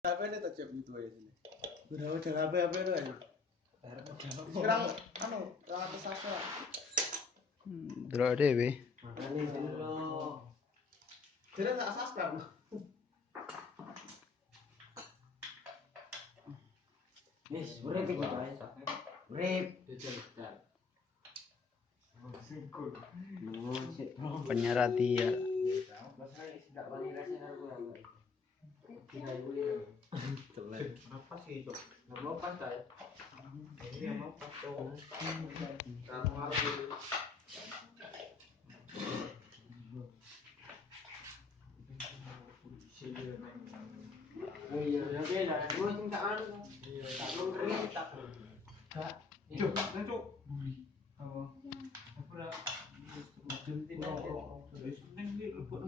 HP ini tak jawab gitu aja sini. Udah udah HP lu aja. Sekarang ratus asa. Delok dhewe. Makane delok. Jadi tak subscribe. Wis, urip iki bae. Urip. Penyiar radio. Apa sih itu? Enggak mau pas ya? Ini mau pas tuh. Kamu harus oh iya, ya beda. Gua cintaan. Iya, tak ngeri tak. Kak, itu cuk. Apa? Apa dah? Jenti no. Wis penting iki lebok.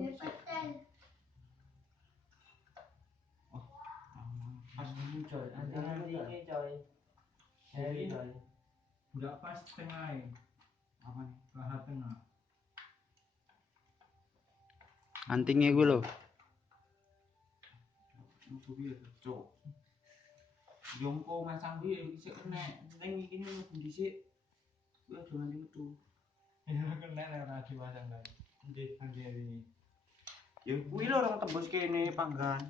Pas dulu coy. Nanti ini coy. Jadi coy. Enggak pas tengah. Apa nih? Paha tengah. Antingnya gue loh. Untuk dia cok. Jongko masang dia bisa kena. Neng ini mau dhisik. Gua jangan itu. Ya kena ora dipasang kan. Nggih, ini. Ya kuwi lho orang tembus kene panggan.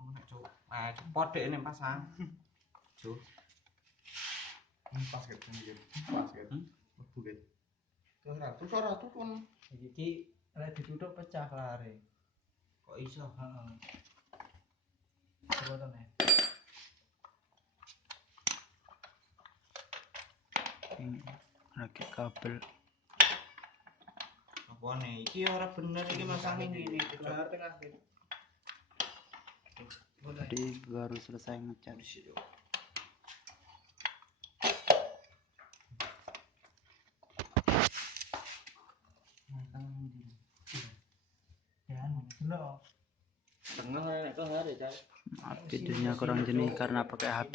Oh, nek cok. Ah, podek ini pasang. Cuk. Pas gitu nih. Pas gitu. Bulet. Ora tuh kan. Iki nek ditutup pecah lare. Kok iso? Heeh. Coba to nek. Rakit kabel. Apa nih? Iki ora bener iki masang ngene. Tengah. Tadi baru selesai ngecat di situ. Videonya kurang jernih karena pakai HP.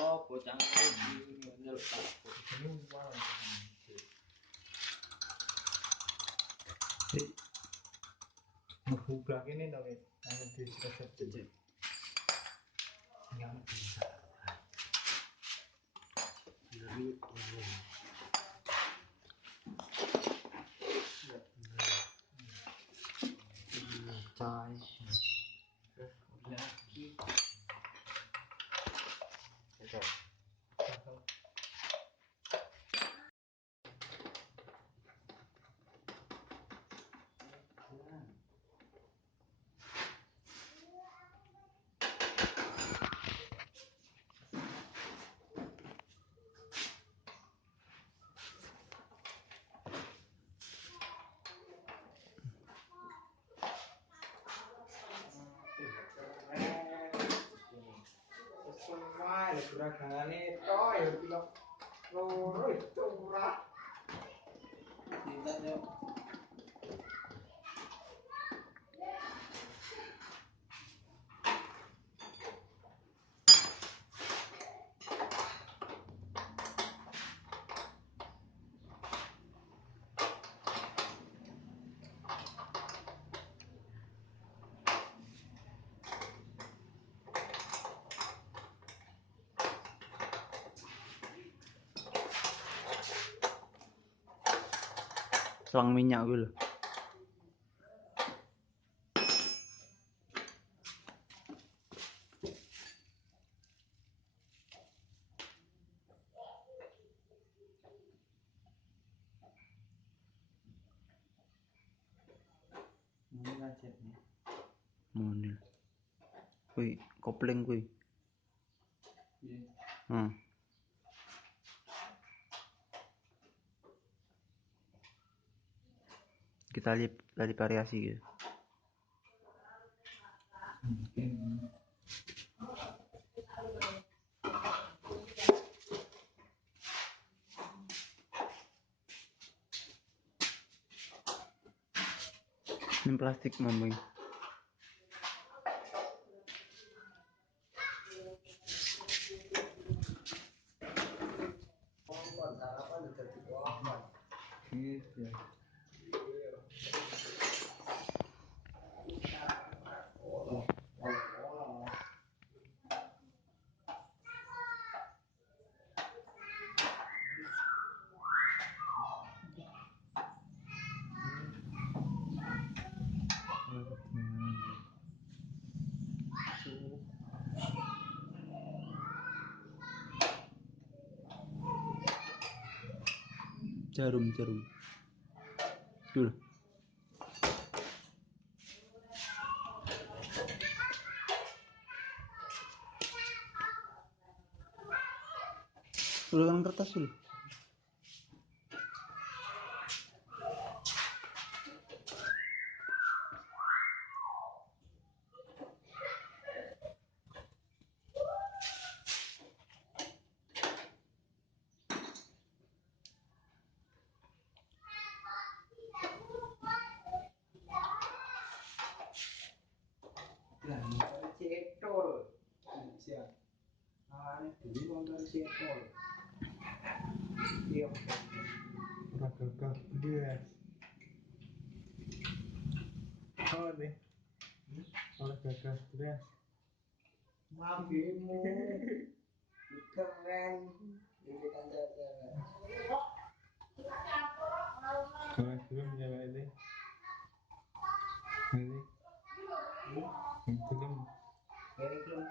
Oh, bocah ini nyeluk takut. Ngebuka ini dong, yang di resep jejak. Yang bisa. Cai. Lagi. Semua gerakannya toh ya kilo loro itu murah. Tidak yuk. Selang minyak gue loh. Ini budget nih. Monil. Wih, kopling gue. Iya. Kita lihat dari variasi gitu. Ini plastik ngomong. Jarum dulu. Ulang kertas dulu. Cetol. Siap. Dulu motor cetol. Iya. Gagah belas. Oh deh. Oleh gagah belas. Mabimu. Keren. Ini kan cewek. Kalau belum cewek ini. Ini. Belum. Ini belum.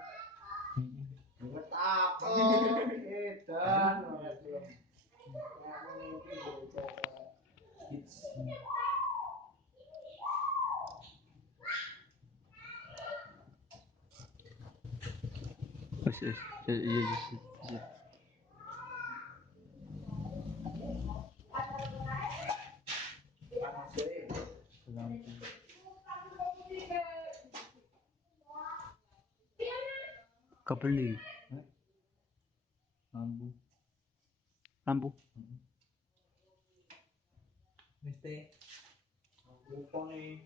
Betapa edan ora belum. Nah, ini coba hits. Iya. Kebeli. Lampu. Mesti. Lampu nih.